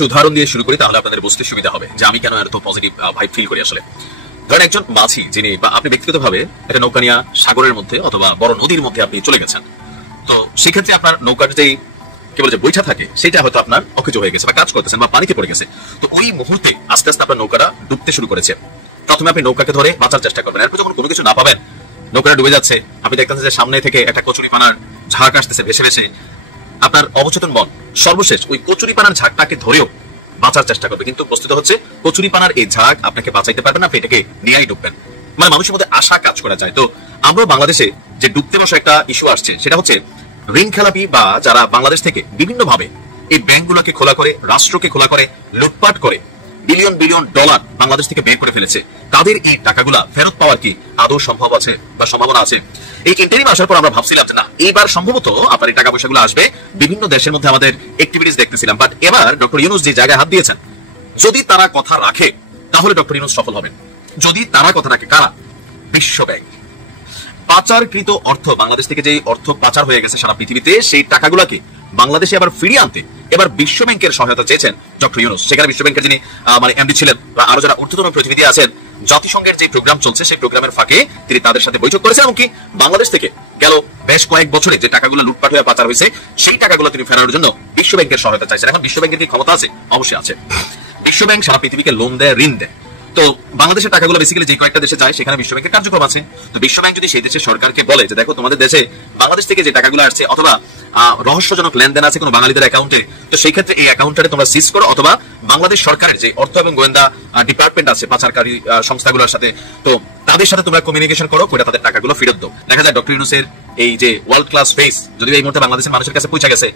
একটু উদাহরণ দিয়ে শুরু করি, তাহলে আপনাদের বুঝতে সুবিধা হবে যে আমি কেন এত পজিটিভ ভাইব ফিল করি। আসলে ধরেন একজন মাঝি, যিনি বা আপনি ব্যক্তিগতভাবে একটা নৌকা নিয়ে সাগরের মধ্যে অথবা বড় নদীর মধ্যে আপনি চলে গেছেন, তো সেক্ষেত্রে আপনার নৌকার যেই কেবল যে বইটা থাকে সেটা হয়তো আপনার অকেজো হয়ে গেছে বা কাজ করতেছেন বা পানিতে পড়ে গেছে। তো ওই মুহূর্তে আস্তে আস্তে আপনার নৌকাটা ডুবতে শুরু করেছে। প্রথমে আপনি নৌকাকে ধরে বাঁচার চেষ্টা করবেন, এরপর যখন কোনো কিছু না পাবেন, নৌকাটা ডুবে যাচ্ছে, আপনি দেখতেছেন যে সামনে থেকে একটা কচুরিপানার ঝাঁক আসতেছে ভেসে ভেসে, আপনার অবচেতন মন সর্বশেষ ওই কচুরিপানার ঝাঁকটাকে ধরেও বাঁচার চেষ্টা করবে। কিন্তু বস্তুত হচ্ছে কচুরিপানার এই ঝাঁক আপনাকে বাঁচাইতে পারবে না, আপনি এটাকে নিয়েই ডুববেন। মানে মানুষের মধ্যে আশা কাজ করা যায়। তো আমরা বাংলাদেশে যে ডুবতে বসা একটা ইস্যু আসছে, সেটা হচ্ছে ঋণ খেলাপি বা যারা বাংলাদেশ থেকে বিভিন্ন ভাবে এই ব্যাংকগুলোকে খোলা করে, রাষ্ট্রকে খোলা করে, লুটপাট করে বিলিয়ন বিলিয়ন ডলার বাংলাদেশ থেকে বের করে ফেলেছে, তাদের এই টাকাগুলা ফেরত পাওয়ার কি আদৌ সম্ভব আছে বা সম্ভাবনা আছে? এই ইন্টারিম আসার পর আমরা ভাবছিলাম যে না, এইবার সম্ভবত আপনার এই টাকা পয়সাগুলো আসবে, বিভিন্ন দেশের মধ্যে আমাদের অ্যাক্টিভিটিস দেখতেছিলাম। বাট এবার ডক্টর ইউনূস যে জায়গায় হাত দিয়েছেন, যদি তারা কথা রাখে তাহলে ডক্টর ইউনূস সফল হবেন। যদি তারা কথা রাখে, কারা? বিশ্ব ব্যাংক। পাচারকৃত অর্থ, বাংলাদেশ থেকে যে অর্থ পাচার হয়ে গেছে সারা পৃথিবীতে, সেই টাকাগুলোকে বাংলাদেশে আবার ফিরিয়ে আনতে এবার বিশ্ব ব্যাংকের সহায়তা চেয়েছেন ডক্টর ইউনূস। সেখানে বিশ্ব ব্যাংকের যিনি মানে এমডি ছিলেন বা আরো যারা ঊর্ধ্বতন প্রতিনিধি আছেন, জাতিসংঘের যে প্রোগ্রাম চলছে সেই প্রোগ্রামের ফাঁকে তিনি তাদের সাথে বৈঠক করেছেন, এমনকি বাংলাদেশ থেকে গেল বেশ কয়েক বছরে যে টাকাগুলো লুটপাট হয়ে পাচার হয়েছে সেই টাকাগুলো তিনি ফেরানোর জন্য বিশ্ব ব্যাংকের সহায়তা চাইছেন। এখন বিশ্ব ব্যাংকের কি ক্ষমতা আছে? অবশ্যই আছে। বিশ্ব ব্যাংক সারা পৃথিবীকে লোন দেয়, ঋণ দেয়। তো বাংলাদেশের টাকাগুলো বেসিক্যালি যে কয়েকটা দেশে যায় সেখানে বিশ্ব ব্যাংকের কার্যক্রম আছে। তো বিশ্ব ব্যাংক যদি সেই দেশের সরকারকে বলে যে দেখো, তোমাদের দেশে বাংলাদেশ থেকে যে টাকাগুলো আসছে অথবা রহস্যজনক লেনদেন আছে কোনো বাঙালিদের অ্যাকাউন্টে, তো সেই ক্ষেত্রে এই অ্যাকাউন্টটাকে তোমরা সিজ করো, অথবা বাংলাদেশ সরকারের যে অর্থ এবং গোয়েন্দা ডিপার্টমেন্ট আছে পাচারকারী সংস্থাগুলোর সাথে, তো তাদের সাথে তোমরা কমিউনিকেশন করো, করে তাদের টাকাগুলো ফেরত দাও। দেখা যায় ডক্টর ইউনূসের এই যে ওয়ার্ল্ড ক্লাস ফেস যদি এই মুহূর্তে বাংলাদেশের মানুষের কাছে পৌঁছে গেছে,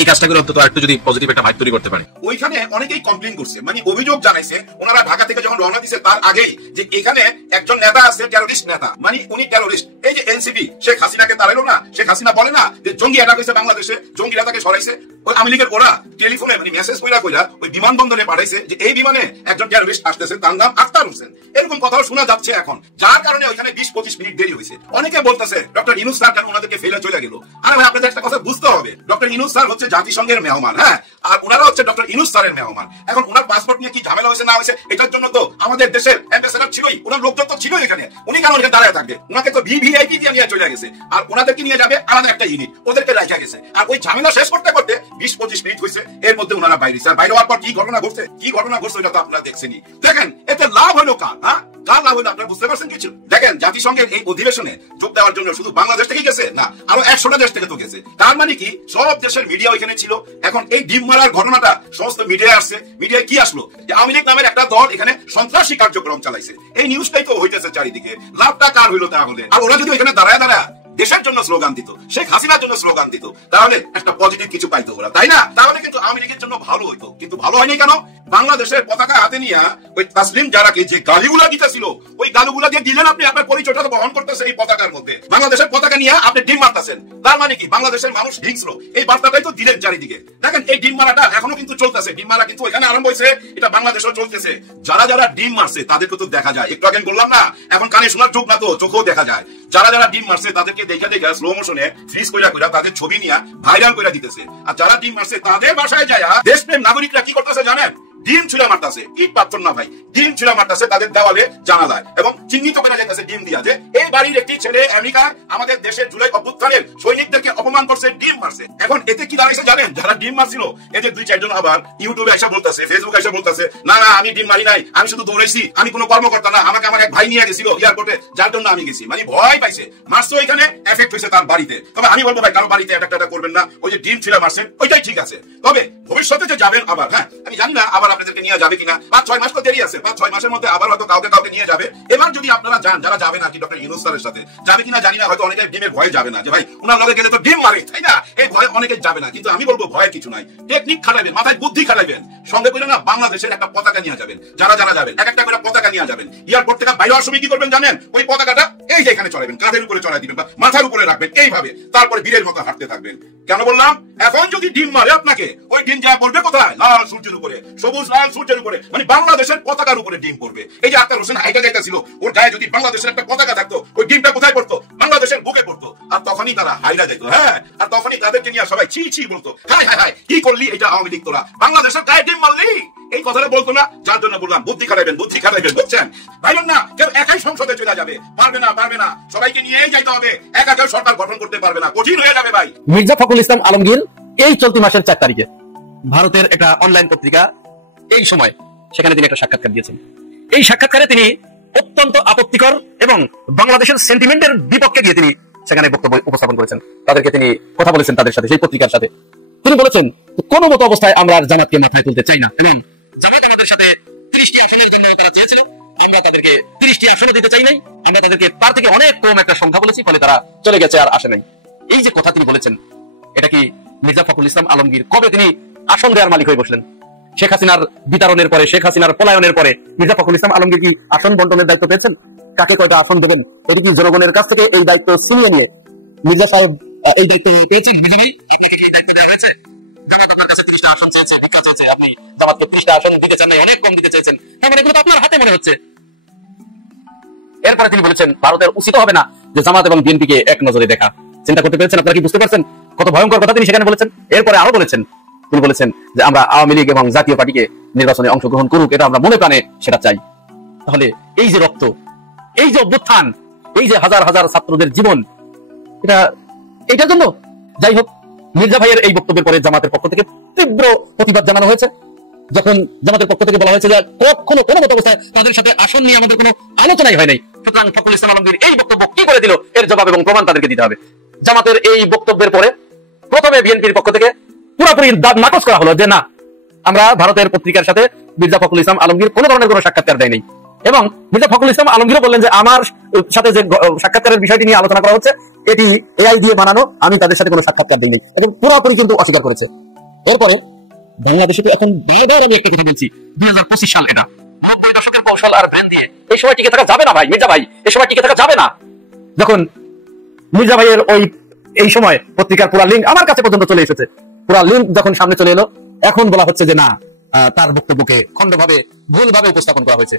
এই কাজটা করে অন্তত আরেকটু যদি পজিটিভ একটা ভাইব তৈরি করতে পারে। ওইখানে অনেকেই কমপ্লেইন করছে, মানে অভিযোগ জানাইছে ওনারা ঢাকা থেকে যখন রওনা দিছে তার আগেই, যে এখানে একজন নেতা আছে টেরোরিস্ট নেতা, মানে উনি টেরোরিস্ট। এই যে এনসিপি শেখ হাসিনাকে তাড়াইলো না, শেখ হাসিনা বলে না যে জঙ্গি অ্যাটাক হয়েছে বাংলাদেশে, জঙ্গিরা তাকে সরাইছে, ওই আওয়ামী লীগের ওরা টেলিফোনে মানে মেসেজ কইরা ওই বিমানবন্দরে পাঠাইছে যে এই বিমানে একজন টেরোরিস্ট আসতেছে, তার নাম আখতার হোসেন। এরকম কথাও শোনা যাচ্ছে এখন, যার কারণে ওইখানে 20-25 মিনিট দেরি হয়েছে। অনেকে বলতেছে ডক্টর ইউনূস স্যার কেন ওনাদেরকে ফেলে চলে গেল। আরে ভাই, আপনাদের একটা কথা বুঝতে হবে, ডক্টর ইউনূস স্যার হচ্ছে জাতিসংঘের মেহমান, হ্যাঁ, আর ওনারা হচ্ছে ডক্টর ইউনূস স্যারের মেহমান। এখন ওনার পাসপোর্ট নিয়ে কি ঝামেলা হয়েছে না হয়েছে, এটার জন্য তো আমাদের দেশের অ্যাম্বাসেডর ছিলই, ওনার লোকজন তো ছিলই এখানে, উনি কেন এখানে দাঁড়ায় থাকবে? ওনাকে তো ভিভিআইপি দিয়ে নিয়ে চলে গেছে, আর ওনাদেরকে নিয়ে যাবে আলাদা একটা ইউনিট, ওদেরকে রাখা গেছে। আর ওই ঝামেলা শেষ করতে করতে 20-25 মিনিট হয়েছে, এর মধ্যে ওনারা বাইরে। স্যার বাইরে হওয়ার পর কি ঘটনা ঘটছে, কি ঘটনা ঘটছে ওটা তো আপনারা দেখছেনই। দেখেন এতে লাভ হলো কার? হ্যাঁ, কার লাভ হলো আপনারা বুঝতে পারছেন কিছু? দেখেন জাতিসংঘের এই অধিবেশনে যোগ দেওয়ার জন্য শুধু বাংলাদেশ থেকে গেছে না, আরো 100টা দেশ থেকে তো গেছে। তার মানে কি সব দেশের মিডিয়া ওইখানে ছিল। এখন এই ডিম মারার ঘটনাটা সমস্ত মিডিয়ায় আসছে। মিডিয়ায় কি আসলো? যে আওয়ামী লীগ নামের একটা দল এখানে সন্ত্রাসী কার্যক্রম চালাইছে, এই নিউজটাই তো হইতেছে চারিদিকে। লাভটা কার হইলো তাহলে? আর ওরা যদি ওইখানে দাঁড়ায় দাঁড়ায় দেশের জন্য স্লোগান দিত, শেখ হাসিনার জন্য স্লোগান দিত, তাহলে একটা পজিটিভ কিছু পাইতো ওরা, তাই না? তাহলে কিন্তু আওয়ামী লীগের জন্য ভালো হইতো। কিন্তু ভালো হয়নি কেন? বাংলাদেশের পতাকা হাতে নিয়ে ওই তাসলিম জারাকে যে গালিগুলা দিতেছিল, ওই গালিগুলা দিয়ে দিলেন আপনি আপনার পরিচয়টা তো বহন করতেছে এই পতাকার মধ্যে। বাংলাদেশের পতাকা নিয়ে আপনি ডিম মারতেছেন, তার মানে কি বাংলাদেশের মানুষ হিংস্র, এই বার্তাটাই তো দিলেন চারিদিকে। দেখেন এই ডিম মারাটা এখনো কিন্তু চলতেছে, ডিম মারা কিন্তু এখানে আরম্ভ হয়েছে, এটা বাংলাদেশেও চলতেছে। যারা যারা ডিম মারছে তাদেরকে তো দেখা যায়, একটু আগে বললাম না, এখন কানে শোনার চোখ না তো চোখেও দেখা যায়। যারা যারা ডিম মারছে তাদেরকে দেখা দেখা স্লো মোশনে ফ্রিজ কইরা কইরা তাদের ছবি নিয়ে ভাইরাল কইরা দিতেছে। আর যারা ডিম মারছে তাদের বাসায় যায় দেশপ্রেম নাগরিকরা কি করতেছে জানেন? ডিম ছুঁড়া মারতেছে, ইট পাথর না ভাই, ডিম ছুঁড়া মারতেছে তাদের দেওয়ালে জানালায়, এবং চিহ্নিত করে যাইতেছে ডিম দিয়া যে এই বাড়ির একটি ছেলে আমেরিকা আমাদের দেশের জুলাই অভ্যুত্থানের সৈনিকদেরকে অপমান করছে, ডিম মারছে। এখন এতে কি দাঁড়াইছে জানেন? যারা ডিম মারছিল এদের 2-4 জন আবার ইউটিউবে এসে বলতেছে, ফেসবুকে এসে বলতেছে, না না আমি ডিম মারি নাই, আমি শুধু দৌড়াইছি, আমি কোনো কর্মকর্তা না, আমাকে আমার এক ভাই নিয়ে গেছিল এয়ারপোর্টে, যার জন্য আমি গেছি। মানে ভয় পাইছে, মারছে ওইখানে, এফেক্ট হয়েছে তার বাড়িতে। তবে আমি বলবো ভাই, কারো বাড়িতে অ্যাটাক করবেন না, ওই যে ডিম ছুঁড়া মারছেন ওইটাই ঠিক আছে। তবে ভবিষ্যতে যে যাবেন আবার, হ্যাঁ আমি জানি না আবার আপনাদেরকে নিয়ে যাবে কিনা, 5-6 মাস তো দেরি আছে, 5-6 মাসের মধ্যে আবার হয়তো কাউকে কাউকে নিয়ে যাবে। এবার যদি আপনারা যান, যারা যাবেন আর কি ডক্টর ইউনূস স্যারের সাথে যাবে কিনা জানি না, হয়তো অনেকে ডিমের ভয়ে যাবে না, যে ভাই ওনার লগে গেলে তো ডিম মারে, তাই না? এই ভয়ে অনেকে যাবে না। কিন্তু আমি বলবো ভয়ের কিছু নাই, টেকনিক খাটাইবেন, মাথায় বুদ্ধি খাটাইবেন, সঙ্গে করে না বাংলাদেশের একটা পতাকা নিয়ে যাবেন। যারা যারা যাবেন এক একটা করে পতাকা নিয়ে যাবেন। এয়ারপোর্ট থেকে বাইরে হওয়ার সময় কি করবেন জানেন? ওই পতাকাটা এই যে এখানে চড়াবেন, কাঁধের উপরে চড়াই দিবেন বা মাথার উপরে রাখবেন এইভাবে, তারপরে বীরের মতো হাঁটতে থাকবেন। কেন বললাম? এখন যদি ডিম মারে আপনাকে, ওই ডিম যা পড়বে কোথায়? লাল সূর্যের উপরে, সবুজ লাল সূর্যের উপরে, মানে বাংলাদেশের পতাকার উপরে ডিম পড়বে। এই যে আখতার হোসেন হাইটা যাইতেছিল, ওর গায়ে যদি বাংলাদেশের একটা পতাকা থাকতো, ওই ডিমটা কোথায় পড়তো? বাংলাদেশের বুকে পড়তো। আর তখনই তারা হাইরা যাইতো, হ্যাঁ, আর তখনই তাদেরকে নিয়ে সবাই ছি ছি বলতো, হাই হাই হাই কি করলি এটা আওয়ামী লীগ, তোরা বাংলাদেশের গায়ে ডিম মারলি। কথাটা বলতো না, যার জন্য বললাম বুদ্ধি খাটাইবেন বুঝছেন? ভাইবেন না কেউ একাই সংসদে চলে যাবে, পারবে না, সবাইকে নিয়েই যাইতে হবে, একা কেউ সরকার গঠন করতে পারবে না, কঠিন হয়ে যাবে ভাই। মির্জা ফখরুল ইসলাম আলমগীর এই চলতি মাসের 4 তারিখে ভারতের একটা অনলাইন পত্রিকা এই সময় সেখানে তিনি একটা সাক্ষাৎকার দিয়েছেন। এই সাক্ষাৎকারে তিনি অত্যন্ত আপত্তিকর এবং বাংলাদেশের সেন্টিমেন্টের বিপক্ষে গিয়ে তিনি সেখানে বক্তব্য উপস্থাপন করেছেন। তাদেরকে তিনি কথা বলেছেন তাদের সাথে, সেই পত্রিকার সাথে। তিনি বলেছেন কোন মতো অবস্থায় আমরা আর জামাতকে মাথায় তুলতে চাই না, এবং জামাত আমাদের সাথে 30টি আসনের জন্য তারা চেয়েছিল, আমরা তাদেরকে 30টি আসনও দিতে চাই নাই, আমরা তাদেরকে তার থেকে অনেক কম একটা সংখ্যা বলেছি, ফলে তারা চলে গেছে আর আসে নাই। এই যে কথা তিনি বলেছেন, এটা কি মির্জা ফখরুল ইসলাম আলমগীর কবে তিনি আসন দেওয়ার মালিক হয়ে বসলেন? শেখ হাসিনার বিতরণের পরে, শেখ হাসিনার পলায়নের পরে মির্জা ফখরুল ইসলাম আলমগীর কি আসন বন্টনের দায়িত্ব পেয়েছেন? কাকে কয়টা আসন দেবেন এটি কি জনগণের কাছ থেকে এই দায়িত্ব ছিনিয়ে নিয়ে মির্জা সাহেব এই দায়িত্ব পেয়েছেন? বুঝিনি আপনাকে এই দায়িত্ব দেওয়া হয়েছে। জামাত আপনার কাছে 30টা আসন চেয়েছে, ভিক্ষা চেয়েছে, আপনি জামাতকে 30টা আসন দিতে চান নাই, অনেক কম দিতে চেয়েছেন, তার মানে এগুলো তো আপনার হাতে মনে হচ্ছে। এরপরে তিনি বলেছেন ভারতের উচিত হবে না যে জামাত এবং বিএনপিকে এক নজরে দেখা। চিন্তা করতে পেরেছেন? আপনারা কি বুঝতে পারছেন কত ভয়ঙ্কর কথা তিনি সেখানে বলেছেন? এরপরে আরো বলেছেন, তিনি বলেছেন যে আমরা আওয়ামী লীগ এবং জাতীয় পার্টিকে নির্বাচনে অংশগ্রহণ করুক, এটা আমরা মনে প্রাণে সেটা চাই। তাহলে এই যে রক্ত, এই যে অভ্যুত্থান, এই যে হাজার হাজার ছাত্রদের জীবন, এটার জন্য। যাই হোক, মির্জা ভাইয়ের এই বক্তব্যের পরে জামাতের পক্ষ থেকে তীব্র প্রতিবাদ জানানো হয়েছে। যখন জামাতের পক্ষ থেকে বলা হয়েছে যে কখনো কোনো মতো অবস্থায় তাদের সাথে আসন নিয়ে আমাদের কোনো আলোচনাই হয় নাই, সুতরাং ফখরুল ইসলাম আলমগীর এই বক্তব্য কি করে দিল এর জবাব এবং প্রমাণ তাদেরকে দিতে হবে। জামাতের এই বক্তব্যের পরে প্রথমে বিএনপির পক্ষ থেকে পুরোপুরি নাকচ করা হলো যে না, আমরা ভারতের পত্রিকার সাথে মির্জা ফখরুল ইসলাম আলমগীর কোনো ধরনের কোনো সাক্ষাৎকার দেয় নাই। এবং মির্জা ফখরুল ইসলাম আলমগীরও বললেন যে আমার সাথে যে সাক্ষাৎকারের বিষয়টি নিয়ে আলোচনা করা হচ্ছে এটি এআই দিয়ে বানানো, আমি তাদের সাথে কোনো সাক্ষাৎকার দিইনি, এবং পুরোপুরি কিন্তু অস্বীকার করেছে। এরপরে বাংলাদেশে তো এখন বারবার আমি একটা কথা বলছি, 2025 সাল, এটা 90 দশকের কৌশল আর ব্রেন দিয়ে এই সময় টিকে থাকা যাবে না ভাই, মির্জা ভাই, এই সময় টিকে থাকা যাবে না। যখন মির্জা ভাইয়ের এই সময় পত্রিকার পুরা লিঙ্ক আমার কাছে পর্যন্ত চলে এসেছে, পুরা লিঙ্ক যখন সামনে চলে এলো, এখন বলা হচ্ছে যে না, তার বক্তব্যকে খণ্ডভাবে ভুলভাবে উপস্থাপন করা হয়েছে।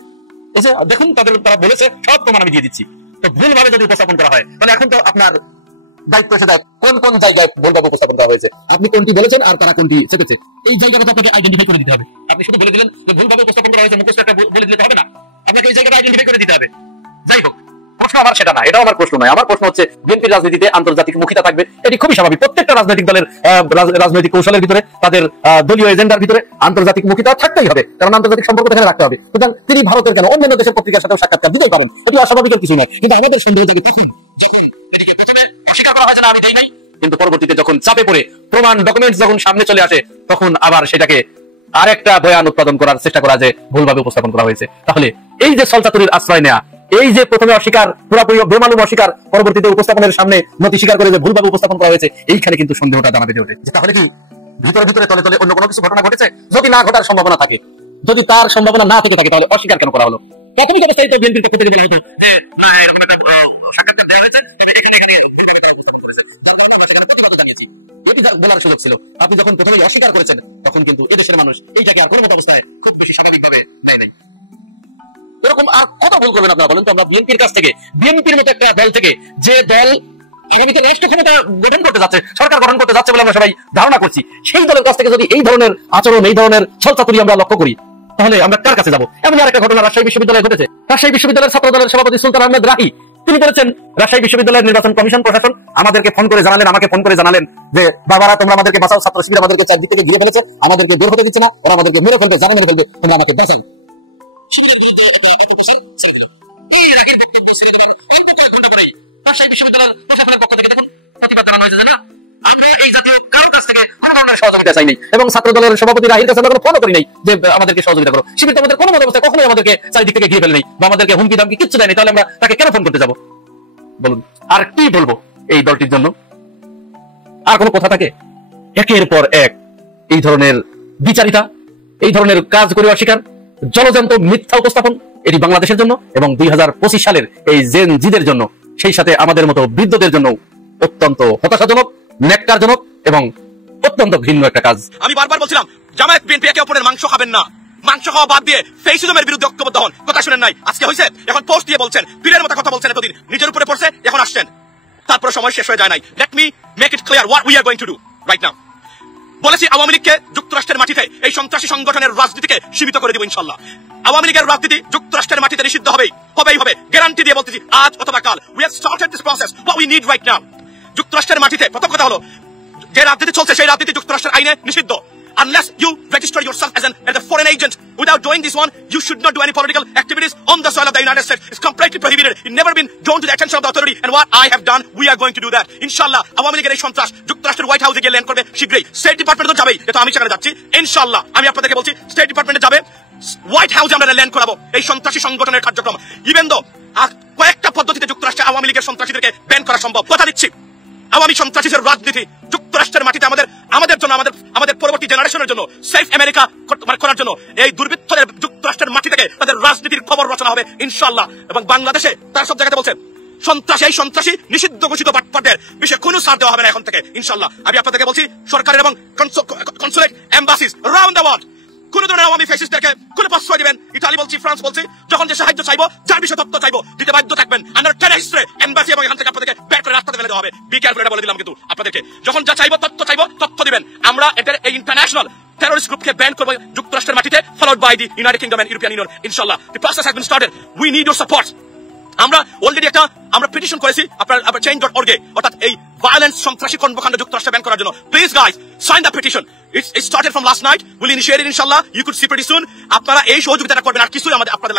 এই যে দেখুন, তারা বলেছে সব প্রমাণ আমি দিয়ে দিচ্ছি। তো ভুলভাবে যদি উপস্থাপন করা হয় তাহলে এখন তো আপনার দায়িত্ব এসে যায় কোন কোন জায়গায় ভুলভাবে উপস্থাপন করা হয়েছে, আপনি কোনটি বলেছেন আর তারা কোনটি চেপেছে, এই জায়গাটা আপনাকে আইডেন্টিফাই করে দিতে হবে। আপনি শুধু বলে দিলেন যে ভুলভাবে উপস্থাপন করা হয়েছে, মুখস্থ একটা বলে দিতে হবে না, আপনাকে এই জায়গাটা আইডেন্টিফাই করে দিতে হবে। যাই হোক, প্রশ্ন আমার সেটা না, এটাও আমার প্রশ্ন নয়। আমার প্রশ্ন হচ্ছে বিএনপির রাজনীতিতে আন্তর্জাতিক মুখিতা থাকবে, এটি খুবই স্বাভাবিক। প্রত্যেকটা রাজনৈতিক দলের রাজনৈতিক কৌশলের ভিতরে, তাদের দলীয় এজেন্ডার ভিতরে আন্তর্জাতিক মুখিতা থাকতেই হবে, কারণ আন্তর্জাতিক সম্পর্ক এখানে রাখতে হবে। সুতরাং তিনি ভারতের কেন অন্যান্য দেশের পত্রিকার সাথেও সাক্ষাৎকার দিতেই পারেন, এটি অস্বাভাবিক কিছু নয়। কিন্তু আমাদের সন্দেহ জাগে তখন অস্বীকার করা হয়েছে না, আমি দেই নাই, কিন্তু পরবর্তীতে যখন চাপে পড়ে প্রমাণ ডকুমেন্টস যখন সামনে চলে আসে, তখন আবার সেটাকে আরেকটা বয়ান উৎপাদন করার চেষ্টা করা যে ভুলভাবে উপস্থাপন করা হয়েছে। তাহলে এই যে ছলচাতুরির আশ্রয় নেওয়া, এই যে প্রথমে অস্বীকার, পুরোপুরি বেমালুম অস্বীকার, পরবর্তীতে উপস্থাপনের সামনে নতি স্বীকার করে যে ভুলভাবে উপস্থাপন করা হয়েছে, এইখানে কিন্তু সন্দেহটা জানাতে ওঠে যে তাহলে কি ভিতরে ভিতরে তলে তলে অন্য কোনো কিছু ঘটনা ঘটেছে? যদি না ঘটার সম্ভাবনা থাকে, যদি তার সম্ভাবনা না থেকে থাকে, তাহলে অস্বীকার কেন করা হলো? প্রাথমিক অবস্থায় তো বিএনপির পক্ষ থেকে বলা হতো যে এরকম একটা সাক্ষাৎকার দেওয়া হয়েছে, এটি বলার সুযোগ ছিল। আপনি যখন প্রথমে অস্বীকার করেছেন, তখন কিন্তু এদেশের মানুষ এইটাকে আর কোনো অবস্থায় খুব বেশি স্বাভাবিকভাবে নেয় নাই। এরকম কত ভুল করবেন আপনারা বলেন তো? আমরা বিএনপির কাছ থেকে, বিএনপির মতো একটা দল থেকে, যে দল আগামীতে রাষ্ট্র ক্ষমতা গঠন করতে যাচ্ছে, সরকার গঠন করতে যাচ্ছে বলে আমরা সবাই ধারণা করছি, সেই দলের কাছ থেকে যদি এই ধরনের আচরণ, এই ধরনের ছলচাতুরি আমরা লক্ষ্য করি, তাহলে আমরা কার কাছে যাবো? এমন আরেকটা ঘটনা রাজশাহী বিশ্ববিদ্যালয়ে ঘটেছে। রাজশাহী বিশ্ববিদ্যালয়ের ছাত্র দলের সভাপতি সুলতান আহমেদ রাহি তিনি বলেছেন, রাজশাহী বিশ্ববিদ্যালয়ের নির্বাচন কমিশন প্রশাসন আমাদেরকে ফোন করে জানালেন, আমাকে ফোন করে জানালেন যে বাবারা তোমরা আমাদেরকে বাঁচাও, ছাত্র শিবির আমাদেরকে চারদিক থেকে ঘিরে ফেলেছে, আমাদেরকে বের হতে দিচ্ছে না, ওরা আমাদেরকে মেরে ফেলবে, জানা মেরে ফেলবে, তোমরা আমাকে বাঁচাও। এবং ছাত্র দলের সভাপতি রাহির কাছে আমরা ফোন করি নাই যে আমাদেরকে সহযোগিতা করো। শিবির তো আমাদের কোনো অবস্থায় কখনোই আমাদেরকে চারিদিক থেকে ঘিরে ফেলে নেই বা আমাদেরকে হুমকি দামকি কিচ্ছু দেয়নি, তাহলে আমরা তাকে কেন ফোন করতে যাবো বলুন? আর কি বলবো এই দলটির জন্য? আর কোনো কথা থাকে? একের পর এক এই ধরনের বিচারিতা, এই ধরনের কাজ করে অস্বীকার, জলজান্ত মিথ্যা উপস্থাপন, এটি বাংলাদেশের জন্য এবং 2025 সালের এই জেন জিদের জন্য, সেই সাথে আমাদের মতো বৃদ্ধদের জন্য অত্যন্ত হতাশাজনক, ন্যাক্কারজনক এবং অত্যন্ত ভিন্ন একটা কাজ। আমি বারবার বলছিলাম জামায়াত বিএনপি একে অপরের মাংস খাবেন না, মাংস খাওয়া বাদ দিয়ে ফেসিজমের বিরুদ্ধে ঐক্যবদ্ধ হন। কথা শুনেন নাই, আজকে হয়েছে, এখন পোস্ট দিয়ে বলছেন, পীরের মতো কথা বলছেন, এতদিন নিজের উপরে পড়ছে, এখন আসছেন, তারপর সময় শেষ হয়ে যায় নাই। Let me make it clear what we are going to do right now. বলেছি আওয়ামী লীগকে যুক্তরাষ্ট্রের মাটিতে এই সন্ত্রাসী সংগঠনের রাজনীতিকে সীমিত করে দিব ইনশাআল্লাহ। আওয়ামী লীগের রাজনীতি যুক্তরাষ্ট্রের মাটিতে নিষিদ্ধ হবেই হবে, গ্যারান্টি দিয়ে বলতেছি আজ অথবা কাল। We have started this process, what we need right now. যুক্তরাষ্ট্রের মাটিতে প্রথম কথা হলো যে রাজনীতি চলছে সেই রাজনীতি যুক্তরাষ্ট্রের আইনে নিষিদ্ধ। Unless you register yourself as a foreign agent, without doing this one, you should not do any political activities on the soil of the United States. It's completely prohibited. It's never been drawn to the attention of the authority. And what I have done, we are going to do that. Inshallah, Awami লীগের এই সন্ত্রাস যুক্তরাষ্ট্রের white হাউসে গিয়ে land করবে শীঘ্রই। State ডিপার্টমেন্টে তো যাবেই, এটা আমি সেখানে যাচ্ছি ইনশাআল্লাহ। আমি আপনাদেরকে বলছি স্টেট ডিপার্টমেন্টে যাবে, হোয়াইট হাউসে আমরা ল্যান্ড করাবো এই সন্ত্রাসী সংগঠনের কার্যক্রম। ইভেন দো কয়েকটা পদ্ধতিতে যুক্তরাষ্ট্রে আওয়ামী লীগের সন্ত্রাসীদেরকে ব্যান করা সম্ভব, কথা দিচ্ছি। আওয়ামী সন্ত্রাসীদের রাজনীতি যুক্তরাষ্ট্রের মাটিতে আমাদের জন্য, আমাদের পরবর্তী জেনারেশনের জন্য সেফ আমেরিকা করার জন্য এই দুর্বৃত্তদের যুক্তরাষ্ট্রের মাটি থেকে তাদের রাজনীতির খবর রচনা হবে ইনশাআল্লাহ। এবং বাংলাদেশে তারা সব জায়গাতে বলছেন সন্ত্রাসী নিষিদ্ধ ঘোষিত বাটপাটের বিষয়ে কোনো ছাড় দেওয়া হবে না এখন থেকে ইনশাআল্লাহ। আমি আপনাদেরকে বলছি সরকারের এবং কনসুলেট এম্বাসিস রাউন্ড দ্য ওয়ার্ল্ড কোন ধরনের আওয়ামী ফ্যাসিস্টদেরকে কোন প্রশ্রয় দিবেন, ইতালি বলছি, ফ্রান্স বলছি, যখন যে সাহায্য চাইবো, যার বিষয়ে তথ্য চাইবো, দিতে বাধ্য থাকবেন। আন্ডার টেররিস্টে এম্বাসি এবং এখান থেকে আপনাদেরকে ব্যাট করে রাস্তাতে ফেলে দেওয়া হবে। বি কেয়ারফুল, এটা বলে দিলাম কিন্তু আপনাদেরকে। যখন যা চাইবো, তথ্য দিবেন। আমরা এটার এই ইন্টারন্যাশনাল টেররিস্ট গ্রুপকে ব্যান করবো যুক্তরাষ্ট্রের মাটিতে, followed by the United Kingdom and European Union ইনশাআল্লাহ। The process has been started, we need your support. আমরা অলরেডি আমরা পিটিশন করেছি আপনার change.org-এ, অর্থাৎ এই ভায়োলেন্স সন্ত্রাসী কর্মকাণ্ড যুক্তরাষ্ট্রে ব্যান করার জন্য। Please guys, sign the petition. It started from last night. We'll initiate it inshallah. You could see pretty soon. আপনারা এই সহযোগিতাটা করবেন, আর কিছুই আমাদের আপনাদের